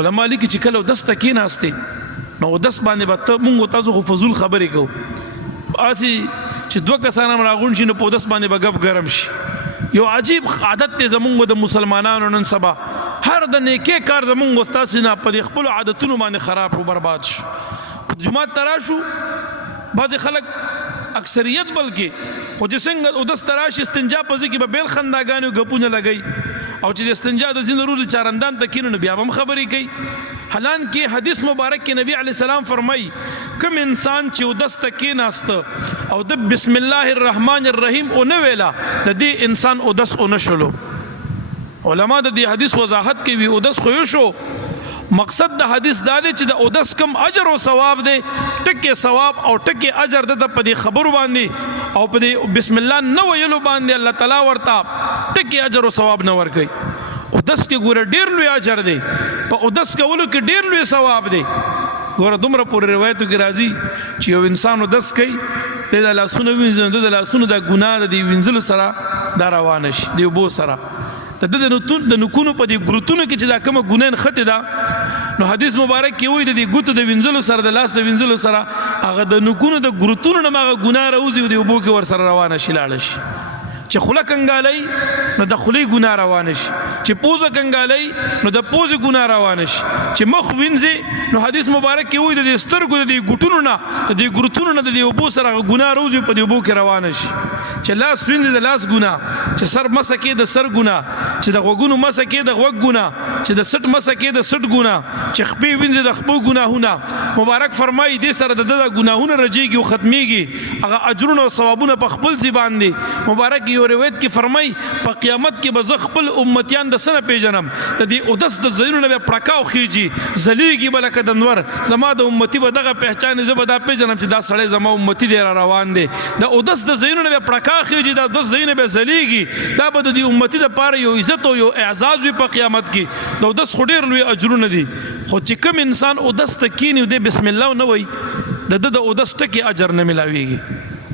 علما لیکي چې کله اودس ته کېناستې نو اودس باندې به ته مونږ تاسو خو فضول خبرې کوو هسې چې دوه کسان هم راغونډ شي نو په اودس باندې به ګپ ګرم شي. یو عجیب عادت دی زمونږ د مسلمانانو نن سبا هر د نیکې کار زمونږ ستاسې نه په دې خپلو عادتونو باندې خراب و برباد شو. جومات ته راشو بعضې خلک اکثریت بلکې خو چې څنګه اودس ته راشي استنجا په ځای کې به بیل خنداګانې او ګپونه لګوي او چې د استنجا د ځینې روزې چارندان ته کینو نو بیا به هم خبرې کوي. حالانکه حدیث مبارک کې نبی علیه السلام فرمایي کوم انسان چې اودس ته کېناسته او د بسم الله الرحمن الرحیم ونه ویلا د دې انسان اودس ونه شلو. علما د دې حدیث وضاحت کوي اودس خو یو شو مقصد د حدیث دا دی چې د اودس کم اجر او ثواب دی ټکي ثواب او ټکي اجر د په دې خبرو باندې او په دې بسم الله نو ویلو باندې الله تعالی ورته ټکي اجر او ثواب نه ورکوي. اودس کې ګوره ډیر لوی اجر دی په اودس کولو کې ډیر لوی ثواب دی. ګوره دومره پورې روایتو کې راځي چې یو انسان اودس کوي د لاسونو وینځي د لاسونو د ګناه د وینځلو سره دا روان شي د اوبو سره د نکونو په دې ګروتونو کې چې دا کومه ګناه نښتې ده نو حدیث مبارک کې وایي د دې ګوتو د وینځلو سره د لاس د وینځلو سره هغه د نکونو د ګروتونو نه هغه ګناه راوځي او د اوبو کې ورسره روانه شي لاړه شي. چې خوله کنګالۍ نو د خولې ګناه روانه شي چې پوزه کنګالۍ نو د پوزې ګناه روانه شي چې مخ وینځي نو حدیث مبارک کې وایي د دې سترګو د دې ګوټونو نه د دې ګروتونو نه د دې اوبو سره هغه ګناه راوځي په دې اوبو کې روانه شي. چې لاس وینځي د لاس ګناه چې سر مسه کې د سر ګناه چې د غوږونو مسه کې د غوږ ګناه چې د سټ مسه کې د سټ ګناه چې خپې وینځي د خپو ګناهونه مبارک فرمایي دې سره د ګناهونه رجیږي او ختمیږي هغه اجرونه او ثوابونه په خپل ځای باندې. مبارک یو روایت کې فرمایي په قیامت کې به زه خپل امتیان د سنه پیژنم د دې اودس د ځایونو نه به پړکاو خیږي ځلیږي به لکه د نور زما د امتي به دغه پهچان زه به دا پیژنم چې دا سړی زما امتي دی را روان دی. د اودس د ځایونو نه به پړکا خیږي دا د ځایونه به ځلیږي دا به د دې امتي دپاره یو عزت او یو اعزاز وي په قیامت کې. د اودس خو ډېر لوی اجرونه دي خو چې کوم انسان اودس ته کیني دی بسم الله نه وایي د اودس ټکي اجر نه ملاویږي.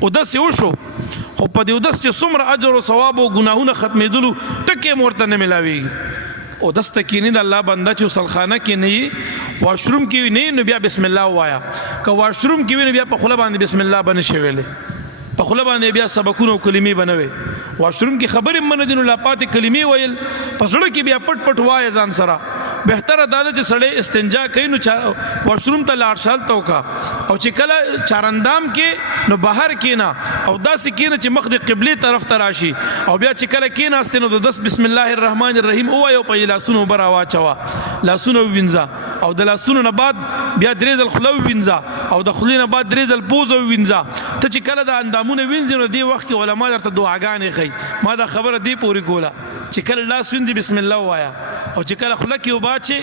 اودس یې وشو خو په دې اودس چې څومره اجر او ثواب او ګناهونه ختمېدلو ټکي هم ورته نه ملاویږي. اودس ته کینی د الله بنده چې سلخانه کې نه وي واشروم کې نه نو بیا بسم الله وایا که واشروم کې وي نو بیا په خوله باندې بسم الله به نشي ویلی په خوله باندې بیا سبقونه او کلمې به نه وي. واشروم کې خبرې هم نه دي نو لا پاتې کلمې ویل په زړه کې بیا پټ پټ وایه ځان سره. بهتره دا ده چې سړی استنجا کوي نو واشروم ته لاړ شال ته وکړه او چې کله چارندام کې نو بهر کېنه او داسې کېنه چې مخ د قبلې طرف ته راشي او بیا چې کله کېناستې نو د دس بسم الله الرحمن الرحیم ووایه او په لاسونو اوبه راواچوه لاسونه ووینځه او د لاسونو نه بعد بیا درې ځل خوله ووینځه او د خولې نه بعد درې ځل پوزه ووینځه. ته چې کله د اندامونه وینځي نو دې وخت کې علما درته دعاګانې ښیي. ما دا خبره دې پورې کوله چې کله لاس وینځي بسم الله ووایه او چې کله خوله کې اوبه اچې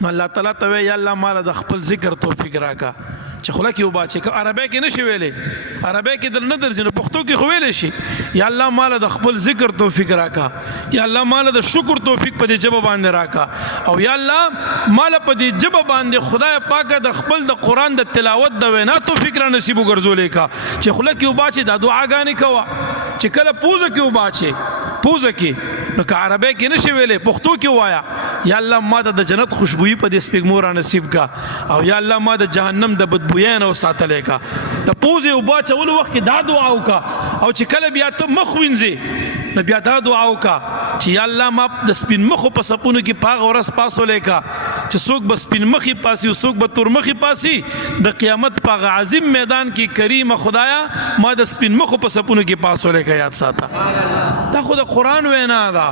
نو الله تعالی ته وایي یا الله ماله د خپل ذکر توفیق راکړه چې خوله کې اوبه اچې که عربی کې نشي ویلی عربی کې در نه درځي نو پښتو کې خو ویلی شي یا الله ماله د خپل ذکر توفیق راکړه یا الله ماله د شکر توفیق په دې ژبه باندې راکړه او یا الله ماله په دې ژبه باندې خدای پاکه د خپل د قرآن د تلاوت د وینا توفیق را نصیب وګرځولی کا چې خوله کې اوبه اچې دا دعاګانې کوه. چې کله پوزه کې اوبه اچې پوزه کې نو که عربی کې نشي ویلی پښتو کې ووایه یا الله ما ته د جنت خوشبویي په دې سپېږمو را نصیب کا او یا الله ما د جهنم د بدبویۍ نه وساتلی کا. د پوزې اوبه اچولو وخت کې دا دعا وکړه او چې کله بیا ته مخ وینځې نو بیا دا دعا وکړه چې یا الله ما د سپین مخو په سپونو کې په هغه ورځ پاسولی کا چې څوک به سپین مخې پاسي او څوک به تور مخې پاسي د قیامت په هغه عظیم میدان کې کریمه خدایا ما د سپین مخو په سپونو کې پاسولی کا. یاد ساته دا خو د قرآن وینا ده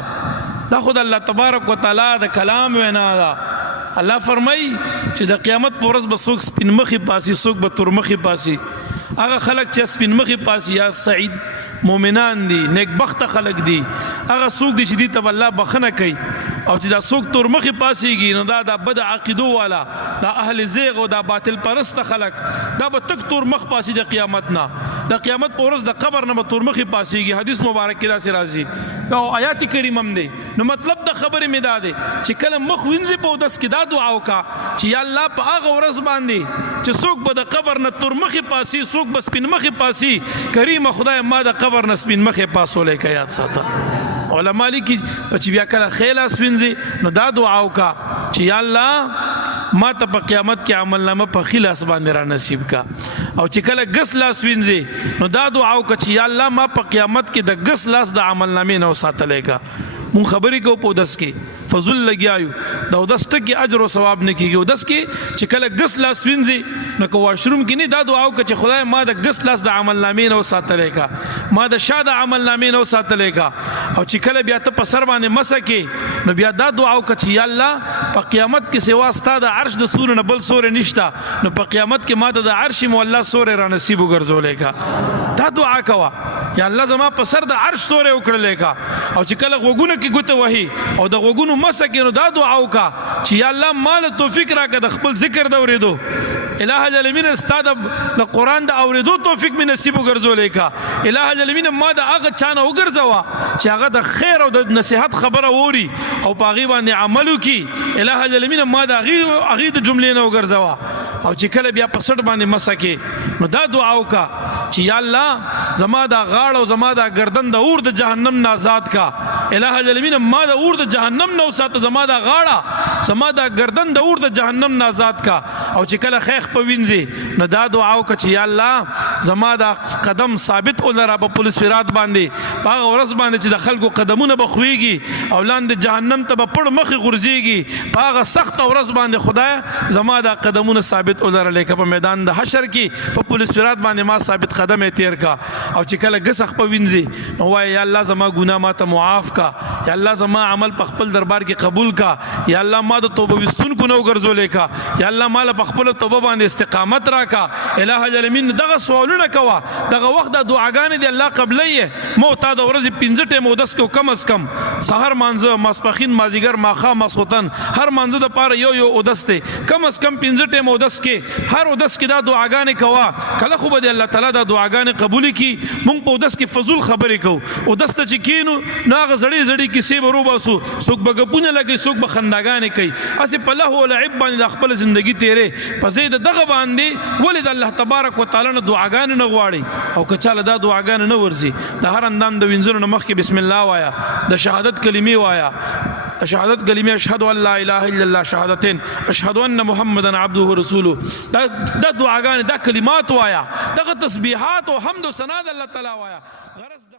دا خو د الله تبارک وتعالی د کلام وینا ده. الله فرمایي چې د قیامت په ورځ به څوک سپین مخې پاسي څوک به تور مخې پاسي. هغه خلک چې سپین مخې پاسي یا سعید مؤمنان دي نیکبخته خلک دي هغه څوک دي چې دې ته الله بخښنه کوي او چې دا څوک تور مخې پاسېږي نو دا د بد عقیدو والا دا اهل زیغ او دا باطل پرسته خلک دا به تک تور مخ پاسي د قیامت نه د قیامت په ورځ د قبر نه به تور مخې پاسېږي. حدیث مبارک کې داسې راځي او آیات کریم هم دی. نو مطلب د خبرې مې دا دی چې کله مخ وینځي په اودس کې دا دعا وکړه چې یا الله په هغه ورځ باندې چې څوک به د قبر نه تور مخې پاسي څوک به سپین مخې پاسي کریمه خدای ما د قبر نه سپین مخې پاسولی که. یاد ساته علما لیکي چې بیا کله خیلاس وینځي نو دا دعا وکړه چې یا الله ما ته په قیامت کې عمل نامه په خې لاس باندې را نصیب کا او چې کله ګس لاس وینځي نو دا دعا وکړه چې یا الله ما په قیامت کې د ګس لاس د عمل نامې نه وساتلی کا مون خبرې کو په اودس کې فضل لګیایو د اودس ټکي اجر او ثواب نه کیږي اودس کې چې کله ګس لاس وینځي نو کو واشروم کې نه دا دعا وکړه چې خدای ما د ګس لاس د عمل نامې نه وساتلی کا ما د شا د عمل نامې نه وساتلی کا او چې کله بیا ته په سر باندې مسه کې نو بیا دا دعا وکړه چې یا الله په قیامت کې سوا ستا د عرش د سور نه بل سور نشته نو په قیامت کې ما ته د عرش مولا سور را نصیب وګرځولې کا دا دعا کوا یا الله زما په سر د عرش سور وکړلې کا او چې کله وګونه کې ګوته وهي او د وګونو مسه کې نو دا دعا وکا چې یا الله مال توفیق راکړه د خپل ذکر د اورېدو الہ العالمین استاد د قران د اوریدو توفیق می نصیب وګرځولې کا الہ العالمین ما د هغه چانه وګرځوا چې هغه د خیر او د نصیحت خبره ووري او پاغي باندې عمل وکي الہ العالمین ما د هغه د جملې نه وګرځوا او چې کله بیا په سټ باندې مسکه نو دا دعا وکا چې یا الله زما د غاړه او زما د گردن د اور د جهنم نه آزاد کا الہ العالمین ما د اور د جهنم نه وساته زما د غاړه زما د گردن د اور د جهنم نه آزاد کا او چې کله خیخ په وینځي نو دا دعا وکړه چې یا الله زما د قدم ثابت ولرا په پولیس فرات باندې پاغه ورځ باندې چې د خلکو قدمونه بخويږي او لاندې جهنم ته په پړ مخې غورځيږي پاغه سخت ورځ باندې خدای زما د قدمونه ثابت ولرا لیکه په میدان د حشر کې په پولیس فرات باندې ما ثابت قدم تیر کا او چې کله ګسخ په وینځي نو وای یا الله زما ګناه ما ته معاف کا یا الله زما عمل په خپل دربار کې قبول کا یا الله ما د توبه وستونکو نو ګرځولې کا یا الله مال په خپل توبه باندې استقامت راکا الہ العالمین دغه سوالونه کوا دغه وخت د دعاګانې دی الله قبلې مو تا د ورځې 15 ټیم اودس کو کم از کم سحر مانځه ماسپخین مازیګر ماخه مسوتن هر مانځه د پاره یو اودس ته کم از کم 15 ټیم اودس کې هر اودس کې دا دعاګانې کوا کله خو به الله تعالی دا دعاګانې قبول کړي مونږ په اودس کې فضول خبرې کو اودس ته چې کینو ناغه زړې زړې کې سی برو باسو څوک بغپونه لګي څوک بخنداګانې کوي اسی په له ولعب باندې خپل ژوندۍ تیرې په زید دغه باندې ولید الله تبارک وتعالى نه دعاګان نه غواړي او کچاله دا دعاګان نه ورزي د هر اندام د وینځلو مخ کې بسم الله وایا د شهادت کلمې وایا شهادت کلمې اشهد ان لا اله الا الله شهادتين اشهد ان محمدن عبده ورسوله دا دعاګان دا کلمات وایا دغه تسبیحات او حمد و ثنا د الله تعالی وایا غرض